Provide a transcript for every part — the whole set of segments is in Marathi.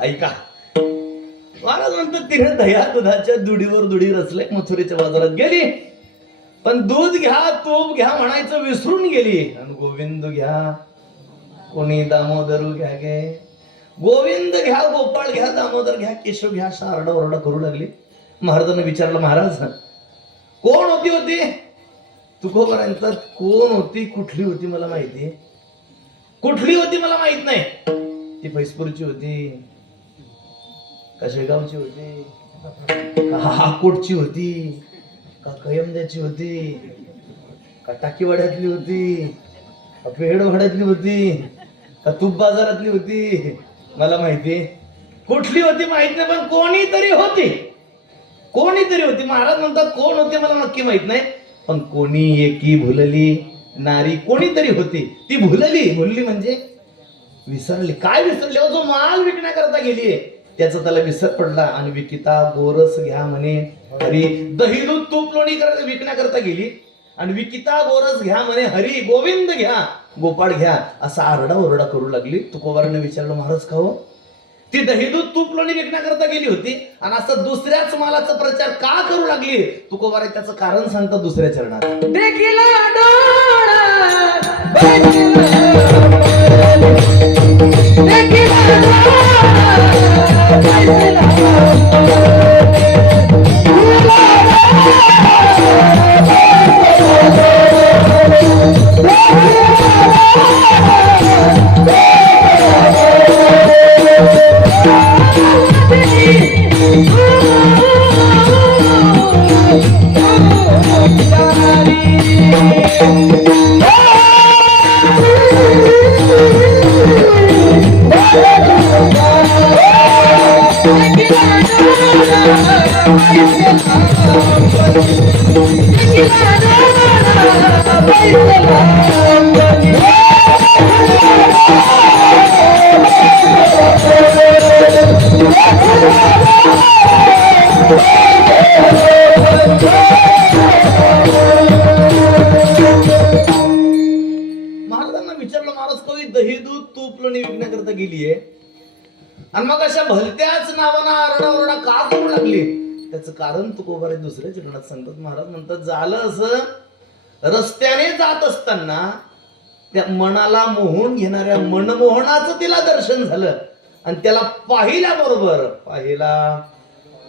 ऐका, महाराज म्हणतात तिने दह्या दुधाच्या दुडीवर दुडी रचले, मथुरेच्या बाजारात गेली, पण दूध घ्या तूप घ्या म्हणायचं विसरून गेली. आणि गोविंद घ्या, कोणी दामोदर घ्या गे, गोविंद घ्या, गोपाळ घ्या, दामोदर घ्या, केशव घ्या, असा आरडा ओरडा करू लागली. महाराजांना विचारलं, महाराज कोण होती तुकोबारांचा कोण होती, कुठली होती मला माहिती, कुठली होती मला माहित नाही. ती फैसपूरची होती का शेगावची होती का हाकोटची होती का कयमद्याची होती का टाकीवाड्यातली होती का पेडवाड्यातली होती का तूप बाजारातली होती, मला माहिती कुठली होती माहित नाही, पण कोणीतरी होती, कोणीतरी होती. महाराज म्हणतात कोण होते मला नक्की माहित नाही, पण कोणी एकी भुलली नारी कोणीतरी होती. ती भुलली म्हणजे विसरली. काय विसरली? जो माल विकण्याकरता गेली त्याचा त्याला विसर पडला. आणि विकिता गोरस घ्या म्हणे हरी, दही दूध तूप लोणी विकण्याकरता गेली आणि विकिता गोरस घ्या म्हणे हरी, गोविंद घ्या, गोपाळ घ्या, असा आरडा ओरडा करू लागली. तुकोबाराने विचारलं, महाराज का हो? ती दही दूध तूप लोणी विकण्याकरता गेली होती आणि असं दुसऱ्याच मालाचा प्रचार का करू लागली? तुकोबारा त्याचं कारण सांगतात दुसऱ्या चरणात. देखीला महाराजांना विचारलं, महाराज कवी दही दूध तूप लोणी विकण्याकरता गेलीये आणि मग अशा भलत्याच नावानं आरडाओरडा का करू लागली? त्याचं कारण तुकोबारे दुसऱ्या चरणात सांगतात. महाराज म्हणतात, झालं असं, रस्त्याने जात असताना त्या मनाला मोहून घेणाऱ्या मनमोहनाचं तिला दर्शन झालं आणि त्याला पाहिल्याबरोबर पाहिला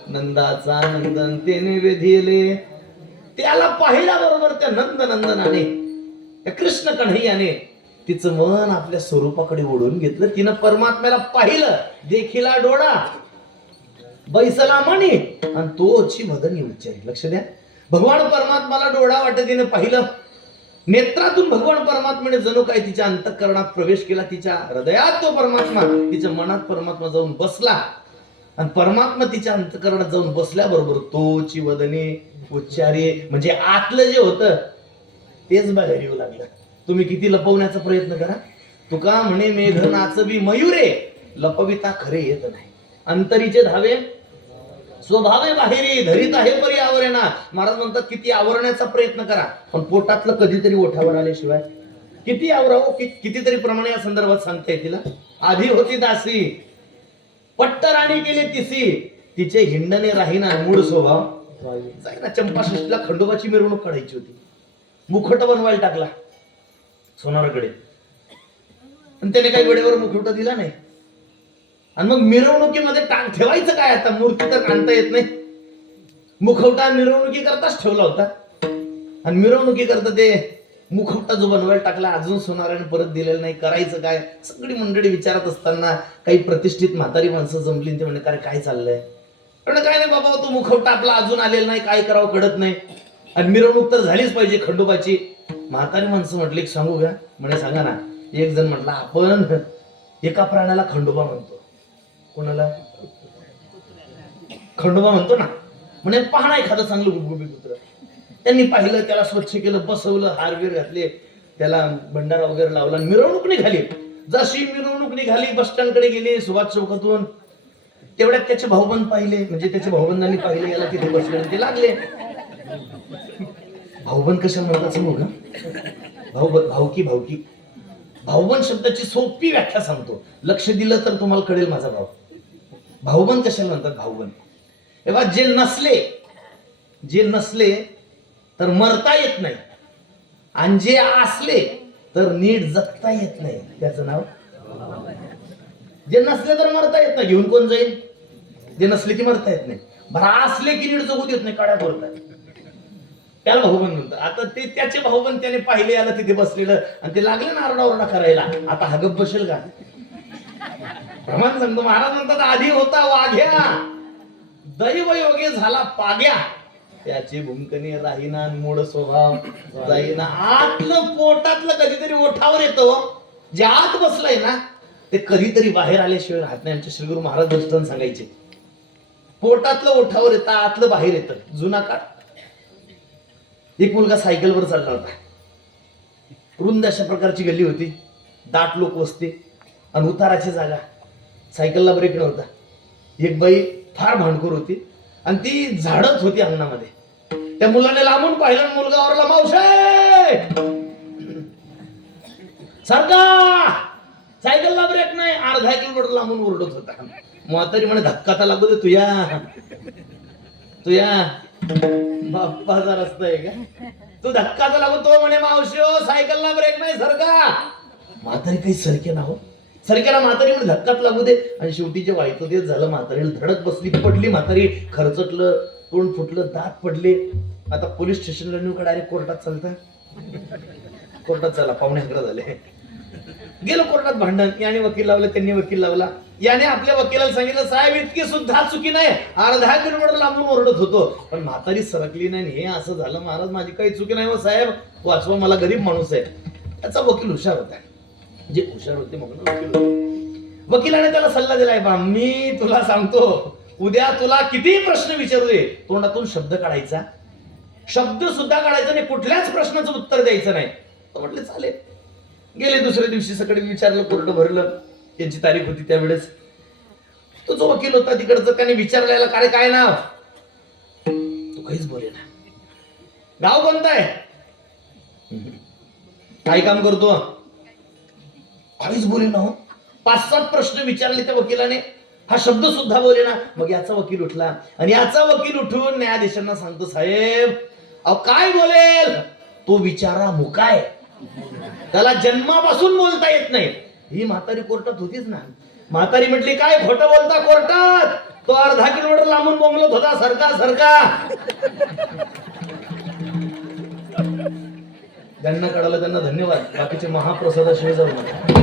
नंदाचा नंदन ते निवेदिले, त्याला पाहिल्याबरोबर त्या नंदनंदनाने त्या कृष्ण कन्हैयाने तिचं मन आपल्या स्वरूपाकडे ओढून घेतलं. तिनं परमात्म्याला पाहिलं, देखीला डोळा बैसला मणी आणि तोची मदनी उच्चारी. लक्ष द्या, भगवान परमात्माला डोळा वाटत तिने पाहिलं, नेत्रातून भगवान परमात्म्याने जणू काय तिच्या अंतःकरणात प्रवेश केला, तिच्या हृदयात तो परमात्मा, तिच्या मनात परमात्मा जाऊन बसला आणि परमात्मा तिच्या अंतःकरणात जाऊन बसल्याबरोबर तोची वदने उच्चारी, म्हणजे आतलं जे होतं तेच बाहेर येऊ लागलं. तुम्ही किती लपवण्याचा प्रयत्न करा, तुका म्हणे मेघ नाचवी मयुरे, लपविता खरे येत नाही, अंतरीचे धावे स्वभावे बाहेरी, धरीत आहे परी आवरेना. महाराज म्हणतात किती आवरण्याचा प्रयत्न करा, पण पोटातलं कधीतरी ओठावर आल्याशिवाय किती आवरावं, कितीतरी प्रमाणे या संदर्भात सांगता येतील. आधी होती दासी, पट्टराणी केली तिसी, तिचे हिंडणे राहीना मूळ स्वभाव जाय ना. चंपाषष्ठीला खंडोबाची मिरवणूक काढायची होती, मुखवटा बनवायला टाकला सोनारकडे आणि त्याने काही वेळेवर मुखवटा दिला नाही. आणि मग मिरवणुकीमध्ये ठेवायचं काय? आता मूर्ती तर आणता येत नाही, मुखवटा मिरवणुकी करताच ठेवला होता आणि मिरवणुकी करता ते मुखवटा जो बनवायला टाकला अजून सोनाराने परत दिलेला नाही. करायचं काय? सगळी मंडळी विचारत असताना काही प्रतिष्ठित म्हातारी माणसं जमली, ते म्हणजे काय चाललंय? पण काय नाही बाबा, तो मुखवटा आपला अजून आलेला नाही, काय करावं कळत नाही आणि मिरवणूक तर झालीच पाहिजे खंडोबाची. म्हातारी माणसं म्हटली, सांगू का? म्हणे सांगा ना. एक जण म्हटला, आपण एका प्राण्याला खंडोबा म्हणतो. कोणाला? खंडोबा म्हणतो ना. म्हणे पहा एखादं चांगलं गुबगुबी कुत्र. त्यांनी पाहिलं, त्याला स्वच्छ केलं, बसवलं, हारवीर घातले, त्याला भंडारा वगैरे लावला, मिरवणूक निघाली. जशी मिरवणूक निघाली, बस स्टँडकडे गेली सुभाष चौकातून, तेवढ्यात त्याचे भाऊबंद पाहिले, म्हणजे त्याच्या भाऊबंदांनी पाहिले, याला तिथे बसले, ते लागले. भाऊबंद कशा म्हणतात सांगू का? भाऊकी भाऊबंद शब्दाची सोपी व्याख्या सांगतो, लक्ष दिलं तर तुम्हाला कळेल माझा भाव. भाऊबंद कशाला म्हणतात? भाऊबंद तेव्हा जे नसले तर मरता येत नाही, आणि जे असले तर नीट जगता येत नाही, त्याचं नाव. जे नसले तर मरता येत नाही, घेऊन कोण जाईल? जे नसले की मरता येत नाही, बरं असले की नीट जगू देत नाही, काड्या करतात, त्याला भाऊबंद म्हणतात. आता ते त्याचे भाऊबंद त्याने पाहिले, आला तिथे बसलेलं, आणि ते लागले ना आरडाओरडा करायला. आता हा गप्प बसेल का? प्रमाण सांगतो, महाराज म्हणतात आधी होता वाघ्या, दैव योगे झाला पाग्या, त्याचे भूमकनी राहीना, मूळ स्वभाव जाईना. आतलं पोटातलं कधीतरी ओठावर येतं, जे आत बसलंय ना ते कधीतरी बाहेर आल्याशिवाय राहत नाही. आमचे श्री गुरु महाराज दर्शन सांगायचे, पोटातलं ओठावर येतं, आतलं बाहेर येतं. जुना काळ, एक मुलगा सायकलवर चालला होता, रुंद अशा प्रकारची गल्ली होती, दाट लोक वसते आणि उताराची जागा, सायकलला ब्रेक नव्हता. एक बाई फार भांडखोर होती आणि ती झाडत होती अंगणामध्ये. त्या मुलाने लांबून पाहिलं, मुलगा आवरला, मावशे सारखा, सायकलला ब्रेक नाही. अर्धा किलोमीटर लांबून ओरडत होता. म्हातारी म्हणे धक्का तर लागू दे, तुया बाप्पाचा रस्ता आहे का, तू धक्का तर लागू. तो म्हणे मावशी हो सायकलला ब्रेक नाही, सरका. म्हातारी काही सरके ना हो, सरक्याला म्हातारी म्हणे धक्काच लागू दे. आणि शेवटी जे व्हायचं ते झालं, म्हातारीला धडक बसली, पडली म्हातारी, खरचटलं, तोंड फुटलं, दात पडले. आता पोलीस स्टेशनला नेऊ का डायरेक्ट कोर्टात चालतं? कोर्टात चला, पाहुणे 11 झाले. गेलो कोर्टात, भांडण, याने वकील लावलं, त्यांनी वकील लावला. याने आपल्या वकिलाला सांगितलं, साहेब इतकी सुद्धा चुकी नाही, अर्धा किलोमीटर लांबून ओरडत होतो, पण म्हातारी सरकली नाही, हे असं झालं. महाराज माझी काही चुकी नाही हो साहेब, वाचवा मला, गरीब माणूस आहे. त्याचा वकील हुशार होता, जे हुशार होते म्हणून वकील होते. वकिलाने त्याला सल्ला दिलाय, बा मी तुला सांगतो, उद्या तुला किती प्रश्न विचारू दे, तोंडातून शब्द काढायचा, शब्द सुद्धा काढायचा नाही, कुठल्याच प्रश्नाचं उत्तर द्यायचं नाही. तो म्हटले चालेल. गेले दुसऱ्या दिवशी सकाळी विचारलं, कोर्ट भरलं, त्यांची तारीख होती त्यावेळेस. तो जो वकील होता तिकडचा, त्याने विचारलेला, काय नाव? तो काहीच बोले ना. गाव कोणतं आहे? काय काम करतो? काहीच बोले ना हो. 5-7 प्रश्न विचारले त्या वकिलाने, हा शब्द सुद्धा बोले ना. मग याचा वकील उठला, आणि याचा वकील उठून न्यायाधीशांना सांगतो, साहेब अहो काय बोलेल, तो बिचारा मुकाय, त्याला जन्मापासून बोलता येत नाही. ही म्हातारी कोर्टात होतीच ना. म्हातारी म्हटली, काय खोटं बोलता कोर्टात, तो अर्धा किलोमीटर लांबून बोंबलत होता, सरका. ज्यांना कळालं त्यांना धन्यवाद, बाकीचे महाप्रसादाशिवाय जाऊ नका.